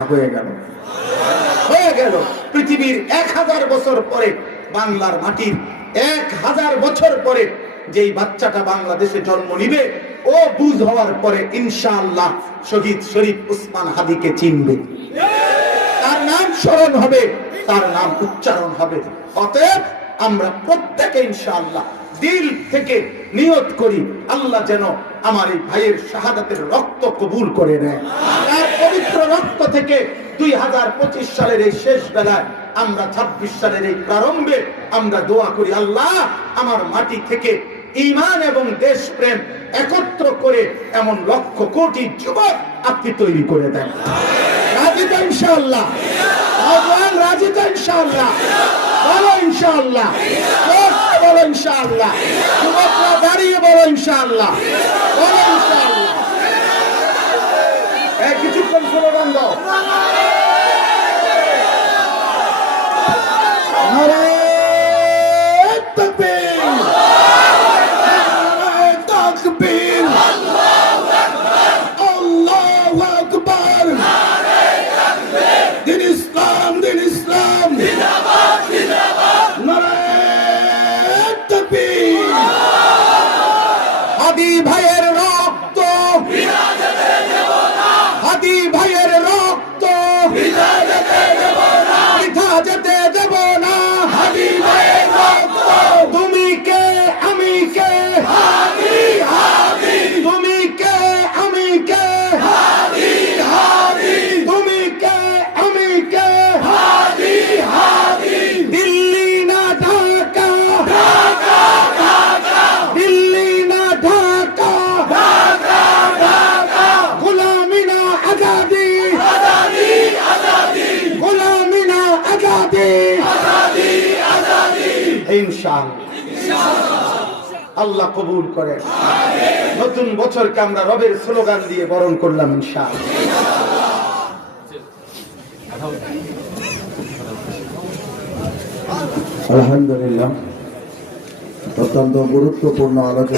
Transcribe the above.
হয়ে গেল হয়ে গেল পৃথিবীর 1000 বছর পরে বাংলার মাটির 1000 বছর পরে যেই বাচ্চাটা বাংলাদেশে জন্ম নিবে ও বুঝ হওয়ার পরে ইনশাআল্লাহ শহীদ শরীফ উসমান হাদিকে চিনবে, তার নাম স্মরণ হবে, তার নাম উচ্চারণ হবে। অতএব আমরা প্রত্যেকে ইনশাআল্লাহ দিল থেকে নিয়ত করি আল্লাহ যেন আমার এই ভাইয়ের শাহাদাতের রক্ত কবুল করে নেয়। তার পবিত্র রক্ত থেকে 2025 সালের এই শেষ বেলায় আমরা 26 সালের এই প্রারম্ভে আমরা দোয়া করি আল্লাহ আমার মাটি থেকে ঈমান এবং দেশপ্রেম একত্র করে এমন লক্ষ কোটি যুবক আপনি তৈরি করে দেন। রাজি তো ইনশাআল্লাহ? রাজি তো ইনশাআল্লাহ? বলো ইনশাআল্লাহ, বলো ইনশাআল্লাহ, যুবকরা দাঁড়িয়ে বলো ইনশাআল্লাহ, বলো ইনশাআল্লাহ। কিছুক্ষণ স্লোগান দাও। হাদি ভাইয়ের রক্ত, হাদি ভাইয়ের রক্ত বৃথা যেতে দেব না। হাদি ভাইয়ের রক্ত, তুমি কে আমি কে, হাদি হাদি, তুমি কে আমি কে, হাদি হাদি, তুমি কে আমি কে, হাদি হাদি। দিল্লি না ঢাকা, ঢাকা ঢাকা, দিল্লি না ঢাকা, ঢাকা ঢাকা, গোলামি না আজাদি, আজাদি আজাদি, গোলামি না আজাদি, আজাদি আজাদি। ইনশাআল্লাহ আল্লাহ কবুল করেন। নতুন বছরকে আমরা রবের স্লোগান দিয়ে বরণ করলাম ইনশাআল্লাহ। আলহামদুলিল্লাহ, অত্যন্ত গুরুত্বপূর্ণ আলোচনা।